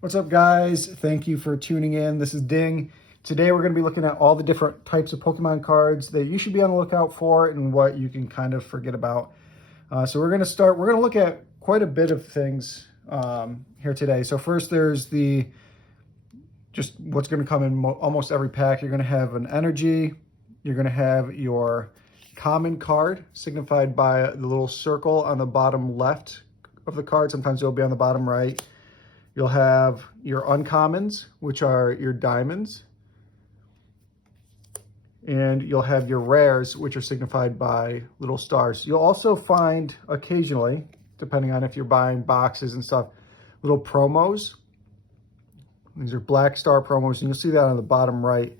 What's up, guys? Thank you for tuning in. This is Ding. Today we're going to be looking at all the different types of Pokemon cards that you should be on the lookout for and what you can kind of forget about. So we're going to look at quite a bit of things here today. So first there's just what's going to come in almost every pack. You're going to have an energy. You're going to have your common card signified by the little circle on the bottom left of the card. Sometimes it'll be on the bottom right. You'll have your uncommons, which are your diamonds. And you'll have your rares, which are signified by little stars. You'll also find occasionally, depending on if you're buying boxes and stuff, little promos. These are black star promos, and you'll see that on the bottom right.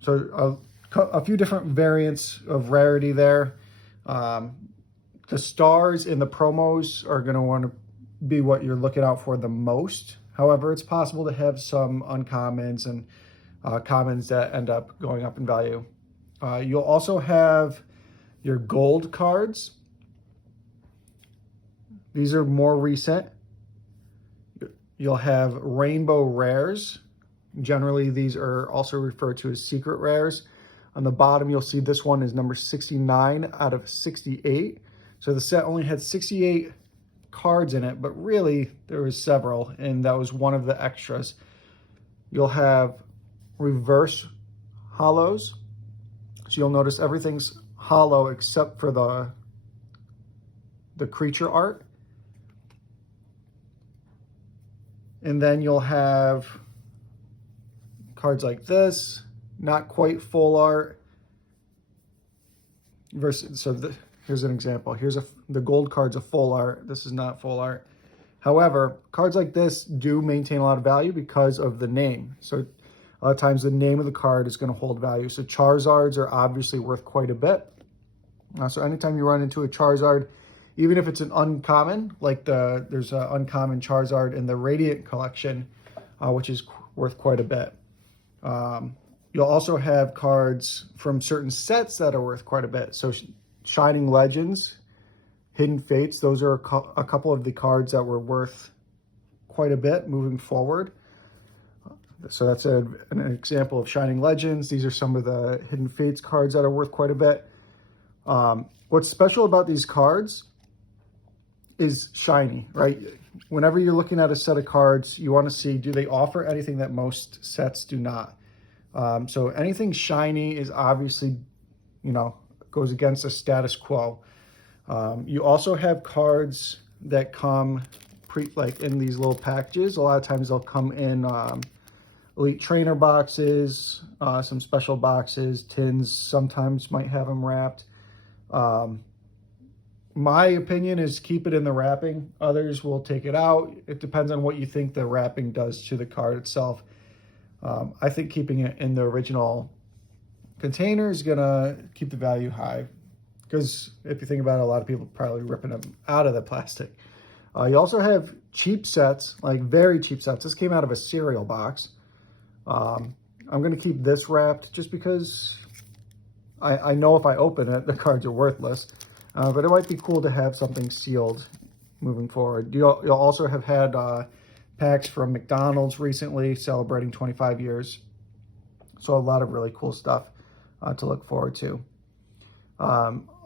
So a few different variants of rarity there. The stars in the promos are going to want to be what you're looking out for the most. However, it's possible to have some uncommons and commons that end up going up in value. You'll also have your gold cards. These are more recent. You'll have rainbow rares. Generally, these are also referred to as secret rares. On the bottom, you'll see this one is number 69 out of 68. So the set only had 68 cards in it, but really there was several, and that was one of the extras. You'll have reverse hollows. So you'll notice everything's hollow except for the creature art. And then you'll have cards like this, not quite full art. Here's an example. Here's the gold card's a full art. This is not full art. However, cards like this do maintain a lot of value because of the name. So a lot of times the name of the card is going to hold value. So Charizards are obviously worth quite a bit. So anytime you run into a Charizard, even if it's an uncommon, like there's an uncommon Charizard in the Radiant collection, which is worth quite a bit. You'll also have cards from certain sets that are worth quite a bit. So Shining Legends, Hidden Fates, those are a couple of the cards that were worth quite a bit moving forward. So that's an example of Shining Legends. These are some of the Hidden Fates cards that are worth quite a bit. What's special about these cards is shiny, right? Whenever you're looking at a set of cards, you want to see, do they offer anything that most sets do not? So anything shiny is obviously, goes against the status quo. You also have cards that come like in these little packages. A lot of times they'll come in Elite Trainer boxes, some special boxes, tins sometimes might have them wrapped. My opinion is keep it in the wrapping. Others will take it out. It depends on what you think the wrapping does to the card itself. I think keeping it in the original container is gonna keep the value high, because if you think about it, a lot of people probably ripping them out of the plastic. You also have cheap sets, like very cheap sets. This came out of a cereal box. I'm gonna keep this wrapped just because I know if I open it, the cards are worthless. But it might be cool to have something sealed moving forward. You'll also have had packs from McDonald's recently celebrating 25 years. So a lot of really cool stuff to look forward to.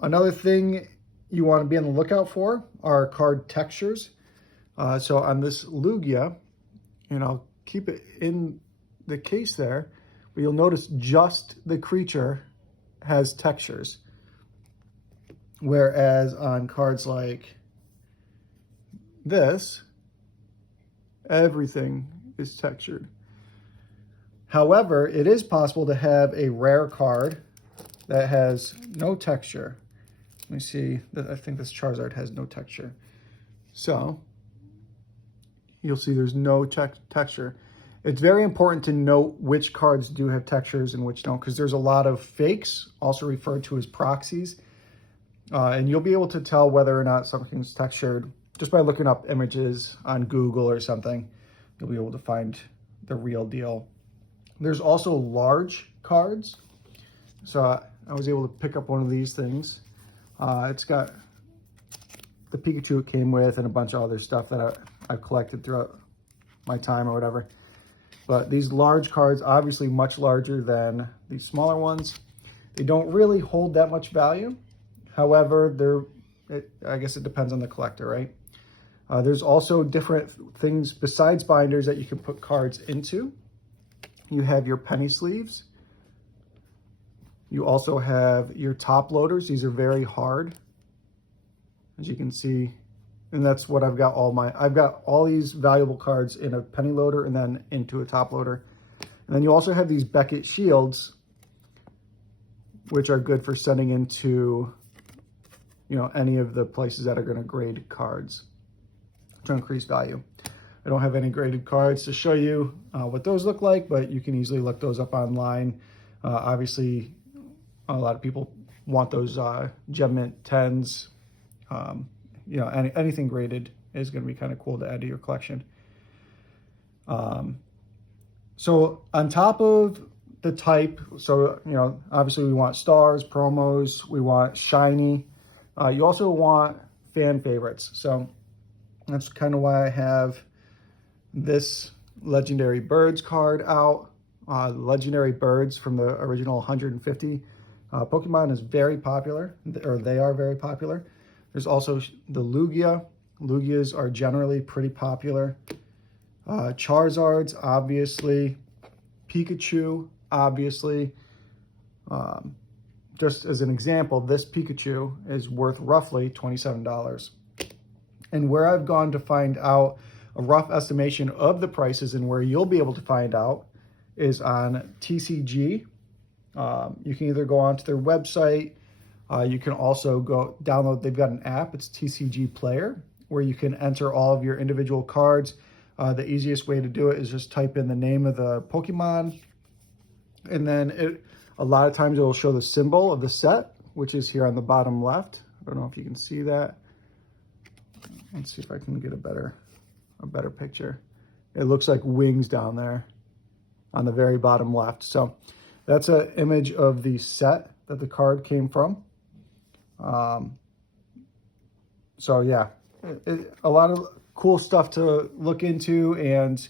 Another thing you want to be on the lookout for are card textures. So on this Lugia, keep it in the case there, but you'll notice just the creature has textures. Whereas on cards like this, everything is textured. However, it is possible to have a rare card that has no texture. Let me see. I think this Charizard has no texture. So you'll see there's no texture. It's very important to note which cards do have textures and which don't, because there's a lot of fakes, also referred to as proxies. And you'll be able to tell whether or not something's textured just by looking up images on Google or something. You'll be able to find the real deal. There's also large cards. So I was able to pick up one of these things. It's got the Pikachu it came with and a bunch of other stuff that I've collected throughout my time or whatever. But these large cards, obviously much larger than these smaller ones. They don't really hold that much value. However, I guess it depends on the collector, right? There's also different things besides binders that you can put cards into. You have your penny sleeves. You also have your top loaders. These are very hard, as you can see. And that's what I've got I've got all these valuable cards in a penny loader and then into a top loader. And then you also have these Beckett shields, which are good for sending into, any of the places that are going to grade cards to increase value. I don't have any graded cards to show you what those look like, but you can easily look those up online. Obviously, a lot of people want those Gem Mint 10s. Anything graded is going to be kind of cool to add to your collection. So on top of the type, obviously we want stars, promos, we want shiny. You also want fan favorites. So that's kind of why I have this Legendary Birds card out. Legendary Birds from the original 150 Pokemon is very popular, or they are very popular. There's also the Lugia. Lugias are generally pretty popular. Charizards, obviously. Pikachu, obviously. Just as an example, this Pikachu is worth roughly $27. And where I've gone to find out a rough estimation of the prices and where you'll be able to find out is on TCG. You can either go onto their website. You can also go download, they've got an app, it's TCG Player, where you can enter all of your individual cards. The easiest way to do it is just type in the name of the Pokemon, and then a lot of times it will show the symbol of the set, which is here on the bottom left. I don't know if you can see that. Let's see if I can get a better picture. It looks like wings down there on the very bottom left. So that's an image of the set that the card came from. So yeah, a lot of cool stuff to look into and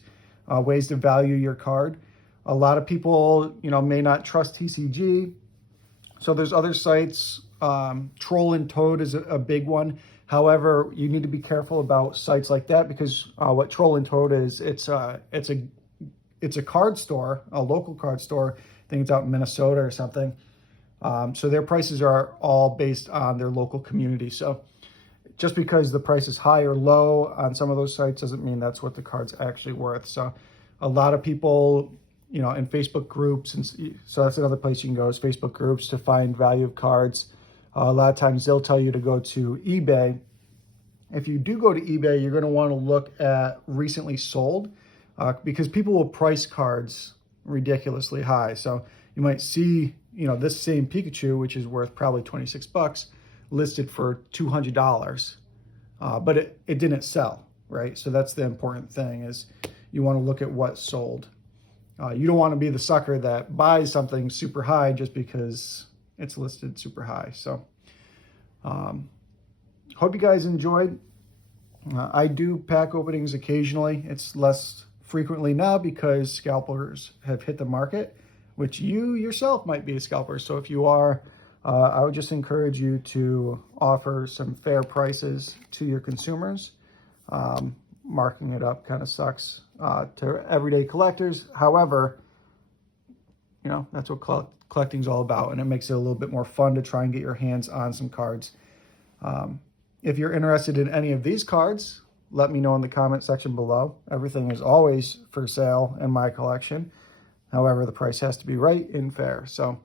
ways to value your card. A lot of people, may not trust TCG. So there's other sites. Troll and Toad is a big one. However, you need to be careful about sites like that because what Troll and Toad is, it's a card store, a local card store. I think it's out in Minnesota or something. So their prices are all based on their local community. So just because the price is high or low on some of those sites doesn't mean that's what the card's actually worth. So a lot of people, in Facebook groups, and so that's another place you can go is Facebook groups to find value of cards. A lot of times they'll tell you to go to eBay. If you do go to eBay, you're going to want to look at recently sold because people will price cards ridiculously high. So you might see, this same Pikachu, which is worth probably $26, listed for $200, but it didn't sell, right? So that's the important thing is you want to look at what sold. You don't want to be the sucker that buys something super high just because it's listed super high. So hope you guys enjoyed. I do pack openings occasionally. It's less frequently now because scalpers have hit the market, which you yourself might be a scalper. So if you are, I would just encourage you to offer some fair prices to your consumers. Marking it up kind of sucks to everyday collectors. However, that's what collecting's all about, and it makes it a little bit more fun to try and get your hands on some cards. If you're interested in any of these cards, let me know in the comment section below. Everything is always for sale in my collection. However, the price has to be right and fair. So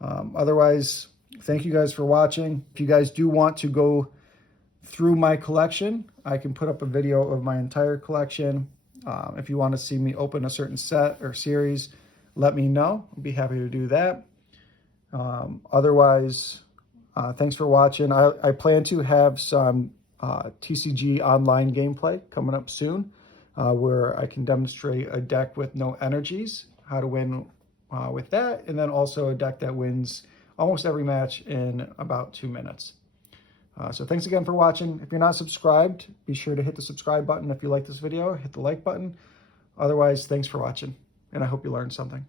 otherwise, thank you guys for watching. If you guys do want to go through my collection, I can put up a video of my entire collection. If you want to see me open a certain set or series, let me know. I'd be happy to do that. Otherwise, thanks for watching. I plan to have some TCG online gameplay coming up soon where I can demonstrate a deck with no energies, how to win with that, and then also a deck that wins almost every match in about 2 minutes. So thanks again for watching. If you're not subscribed, be sure to hit the subscribe button. If you like this video, hit the like button. Otherwise, thanks for watching, and I hope you learned something.